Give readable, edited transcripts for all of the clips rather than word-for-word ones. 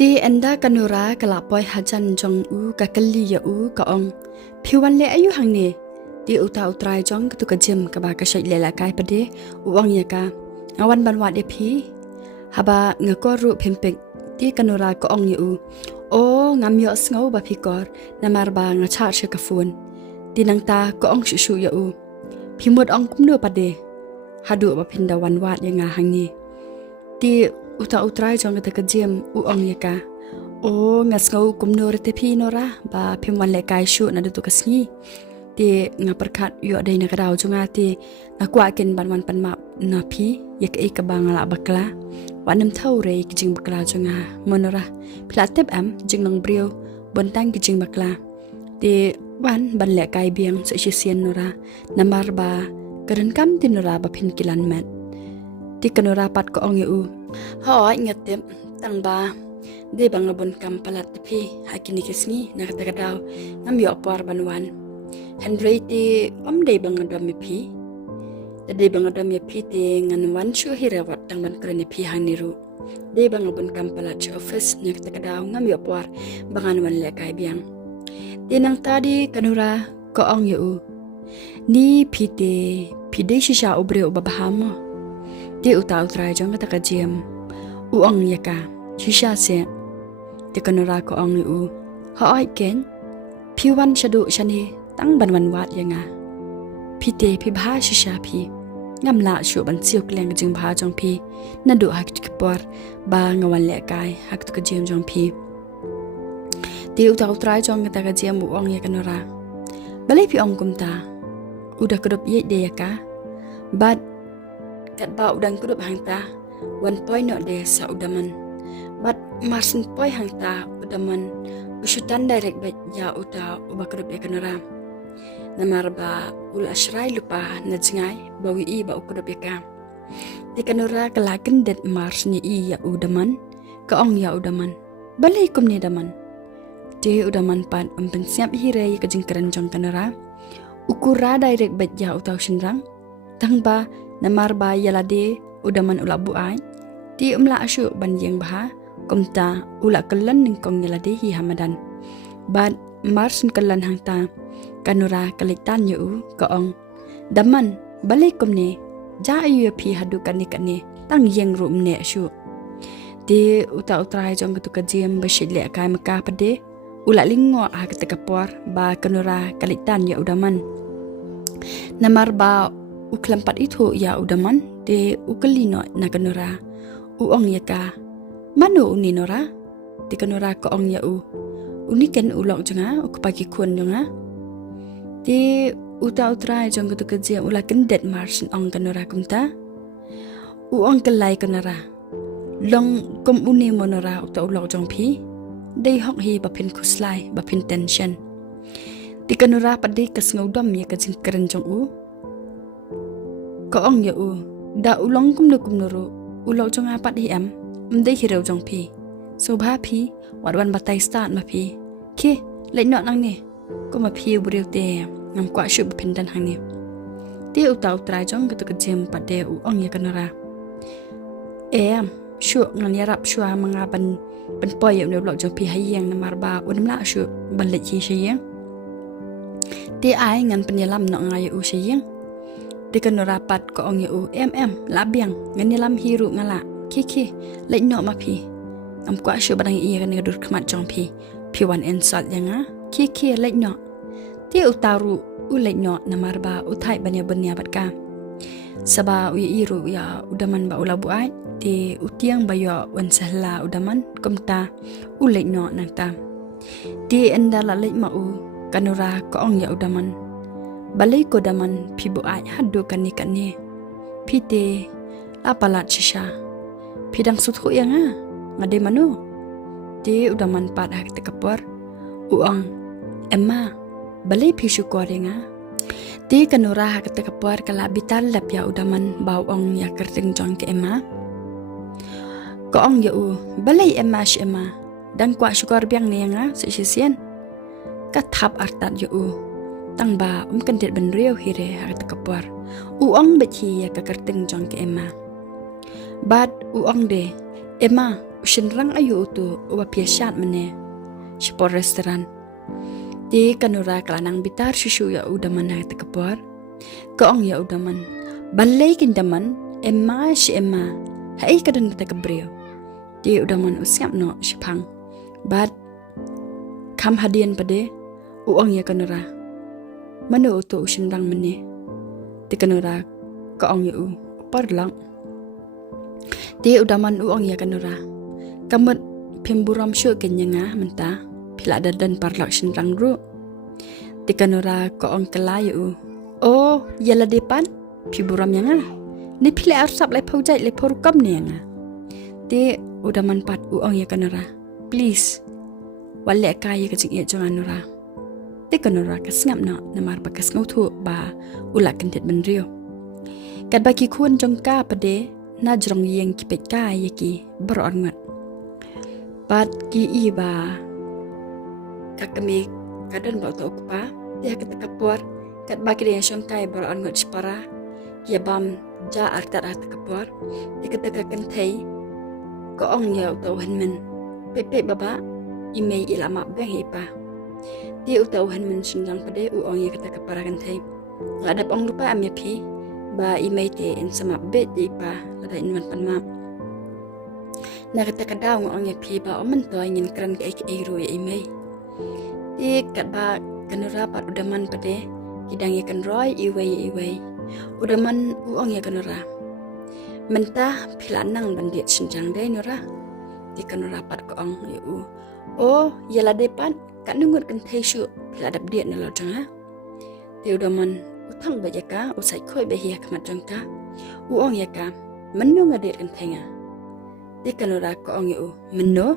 Ti enda kanura kalapoy hajan jong u kakali ya u kaong piwan le ayu hang ne ti uta utrai jong tu ka jim ka ba ka shai le la kai pade uang ya ka awan ban wa de phi haba ngako ru phempek ti kanura ko ong yu o ngam yo sngo ba phi kor namar ba nga cha she ka fun ti nang ta ko ong shu shu ya u phimut ong kum no pade hadu ba phinda wan wa ya nga hang ni ti uta utrai jong ka jim u ong ya ka o ngas ngau kum no rete phi no ra ba phim wan le kai shu na du tu kasni ti nga perkhat yo dai na kadau junga ti nga kwa ken ban wan pan ma na phi yak e ka bang la bakla wanam thau re ki jing bakla junga monora phla tep am jing nong brio bon tang ki jing bakla ti wan ban le kai biang sa shi sien no ra namar ba karan kam tin no ra ba phin kilan mat ti kanora pat ko ong yu ho ngatem tang ba de bang bon kam palat phi hakini kesni na kata daw ngam yo par banwan Henry ti de bang dam mi phi de bang dam mi phi te ngan wan chu hirawat tang ban krani phi haniru de bang bon kam palat chu office na kata daw ngam yo par bangan wan le kai biang tinang tadi kanura ko ong yu ni phi te phi de shisha obre obahamo ti utau trai jong kata kajem uang yaka shisha se ti kanura ko ong yu ha ai ken phiwan shadu shani tang ban wan wat yanga phi te phi bha shisha phi ngam la shu ban chiu kleng jing bha jong phi na du hak ki por ba ngawan le kai hak tu kajem jong phi ti utau trai jong kata kajem uang ya kanura balai phi ong kumta udah kedup ye de yaka but kat ba udang kudup hangta 1 point no de sa udaman but marsin poi hangta udaman usutan direct bet ya uta ubakrup ekanara namar ba ul ashrai lupa na jingai bawi i ba ukrup eka di kanura kalaken det mars ni i ya udaman ka ong ya udaman balai kum ni daman de udaman pan umpen siap hire ka jingkran jong kanara ukura direct bet ya uta shinrang tangba namar ba yalade udaman ulabu ai ti umla asyu ban yang bah komta ula kelan ning kong yalade hi hamadan bad marsin kelan hangta kanura kalitan yu ko ong daman balik komne ja yu phi hadu kani tang yang rum ne asyu ti uta utrai jong tu ka jem bashile kai maka pade ula lingo ha ka tekapor ba kanura kalitan ya udaman namar ba uklampat itu ya udaman de ukelino na kanura uong yaka manu uni nora di kanura ko ong ya uniken ulok janga ukpagi kun janga di uta utra jong tu kerja ula kendet marsin ong kanura kumta uong kelai kanura long kom uni monora uta ulok jong phi dei hok hi bapin kuslai bapin tension di kanura padi kasngodam ya kajing keren jong ko ong ya da ulong kum nuru ulo jong apat hi am mdei hirau jong phi so bha phi wadwan batai start ma phi ke lai not nang ni ko ma phi buriu te ngam kwa shu pindan hang ni te utau trai jong ka ka jem pade u ong ya kanara em shu ngan yarap shu manga ban poy ya no blok jong phi hayang na marba unam la shu ban le chi shiyang te ai ngan penyelam no ngai u shiyang dekan rapat ko ong yu labiang ngani lam hiru ngala kiki lai no ma phi am kwa shu badang i kan ngadur khmat jong phi wan ensal yanga kiki lai no ti utaru u lai no namar ba uthai banya bat ka saba u iru ya udaman ba ulabu ai ti utiang ba yo wan sahla udaman komta u lai no nangta ti endala lai ma u kanura ko ong ya udaman balai ko daman pibu ai hadu kani pite la palat shisha pidang suthu yanga ngade manu ti udaman pat hak tekapor uang emma balai pishu korenga ti kanura hak tekapor kala bital lap ya udaman bau ong ya kerting jong ke emma ko ong ya balai emma shema dan kwa syukor biang ne yanga sisien kathap artat ya tang ba kandet ban riau hire ha tekapor uang bechi ya ka kerting jong ke emma bad uang de Emma Ushinrang ayu tu uwa piasyat mene. Shipor restoran. Di kanura kelanang bitar susu ya udaman na tekepor. Kaong ya udaman. Balay kindaman. Emma si Emma. Hai kadan tekebrio. Di udaman usiap no shipang. But kam hadian pade. Uang ya kanura. Mana utu ushinrang mene. Di kanura kaong ya u. Parlang. Di udaman uang ya kanura. Kamut pimburam syuk kenyanga mentah. Pila dadan parlak shinrang ru. Di kanura kaong kelayu. Oh, yala depan. Piburam yang ni pila arsap lai paujai lai porukam ni yang Di udaman pat uang ya kanura. Please. Wale kaya kecing iya jangan nura. Di kanura kesngap na namar bakas ngautu ba ulak kentit benrio. Kat bagi kun jongka pade na jrong yang kipet kaya ki berongat. Pat ki iba kakami kadan bau tu ukpa dia kata kapur kat bagi dia syongkai berongat separa kia bam ja artat kapur dia kata kakentai koong ya utau henmen pepe baba email ilama bang hipa dia utau henmen sundang pada uong ya kata kapara kentai ada ong lupa amya pi ba email te in sama bet hipa lada inwan panma na kata kadang uong ya pi ba omen to ingin kran ke ru ya email di kat ba kanura pat udaman pade kidang ya kan roy iway udaman uong ya kanura mentah pilanang bandiat senjang dai nura di kanura pat koong ya u oh yala depan kat nungut kan thaisu piladap diat na lo janga di udaman utang bajaka usai khoi behia kamat jangka uong ya ka menno ngadet kan thenga di kanura koong ya u menno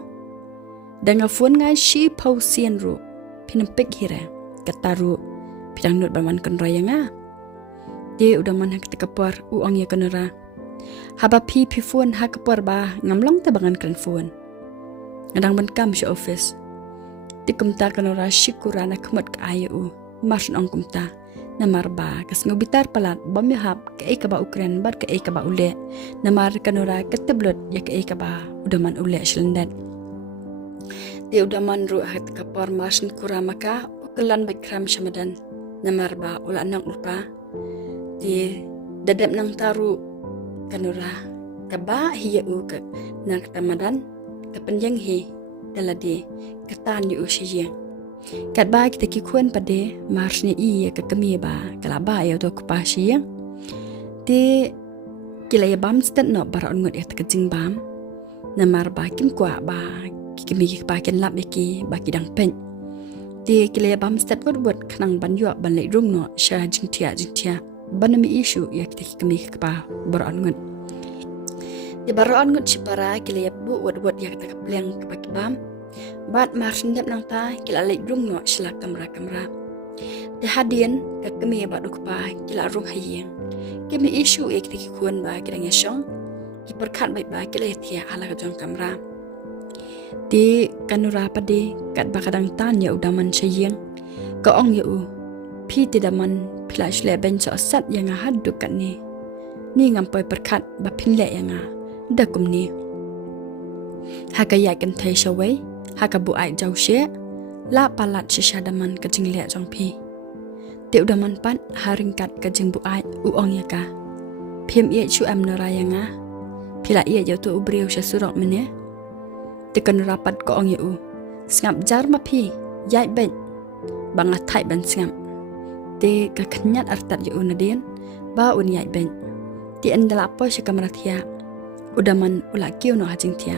danga fun ngai shi pau sien ru pinempik hira kataru pidang not baman kan royanga di udaman hak tekapor uang ya kanura haba pi fun hak kapor ba ngamlong tabangan kan fun ngadang ban kam shi office di kumta kanura shikurana kemut ka ayu marsin ong kumta namar ba kas ngobitar palat bam yahap ka ka ba ukren bar ka ka ba ule namar kanura keteblot ya ka ba udaman ule shlendat di udaman ru hat kapor marsin kuramaka ukelan bikram shamadan namar ba ula nang lupa di dadap nang taru kanura kaba hiya u ka nang tamadan kapanjang hi daladi katan di usiya kat ba kita kikuan pade marsni iya ka kami ba kalaba ya do kupasiya di kila ya bam stat no baron ngot ya tekajing bam namar ba kim kwa ba kimi ba ken lap ki ba kidang pen di kila ya bam stat buat kanang banyo ban lai rum no sha jingtia banami issue ya kita kimi ba baron ngot di baron ngot sipara kila ya bu buat ya kita kapleng ka bam bat marsin dap nang ta kila lai rum no sila kamera di hadian ka kimi ba duk pa kila rum hayeng kimi issue ya kita kikuan ba kidang ya syong ki perkat baik ba kila ya tia ala ka jong kamera di kanura pade kat bakadang tan ya udaman sayang kaong ya u pi tidaman pilash le ben so sat yang haduk kat ni ngampoi perkat ba pinle yang dakum ni hakaya kan thai shawai hakabu ai jau she la palat shadaman ka jingle jong pi ti udaman pat haringkat ka jing bu ai uong ya ka phim ye chu am nora yang pila ye jau tu ubriu surok mene tekan rapat ko ong yu ngap jar ma phi yai ben banga thai ban ngap te ka khanyat artat yu nadien ba un yai ben ti andala po sha kamrathia udaman ula kiu no hajing thia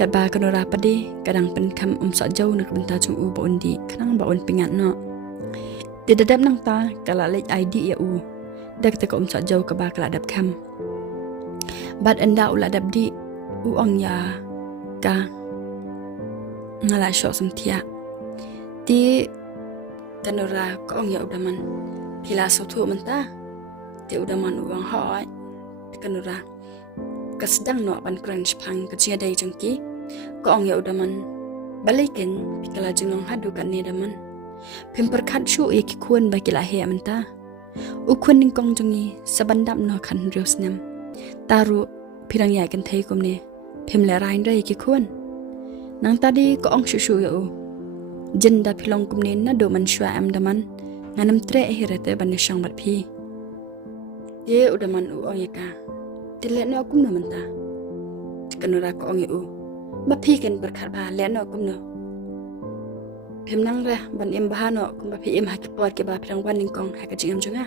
kat ba kan rapat de kadang pen kam sa jau nak benta chung u ba undi kanang ba un pingat no ti dadap nang ta kala lek id ya u dak te ko sa jau ka ba kala dap kam bat anda ula dap di u ong ya ka ngala syok semtia ti kanura ko ong ya udaman pila sotu menta ti udaman uang hoi ti kanura kasdang no pan kran spang kecil dai jengki ko ong ya udaman balikin pikala jengong hadu kan ni daman pimperkat shu iki kun bagi lah he menta ukun ning kong jengi sabandam no kan riosnem taru pirang ya kan thai kum ne phim le rain rai ki khun nang tadi ko ong shu ya u jenda philong kumnin na do man shwa am daman nganam tre hirate ban shang mat phi ye udaman u ong yaka tile no kum no manta kanura ko ong u ma phi ken berkhat ba le no kum no phim nang ra ban em ba no kum ba phi em ha ki pot ke ba phang wan ning kong ha ka jingam junga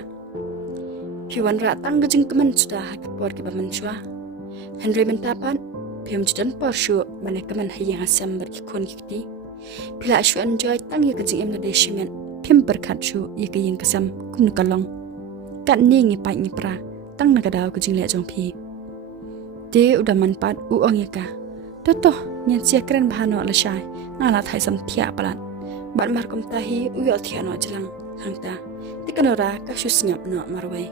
phi wan ra tang ga jing kaman suda ha ki pot ke ba man shwa Henry mentapan phim chudan por shu mane kaman hayang asam ber ki kon ki pila shu enjoy tang ye ka jing em na de shimen phim berkhat shu ye ka ying kasam kum nu kalong kan ni ngi pai ni pra tang na ka daw ka jing le jong phi te udaman pat u ong ye ka to nyan sia kren bhano la shai na la thai sam thia palat ban mar kom ta hi u yo thia no jalang hangta tikanora ka shu sngap no marwai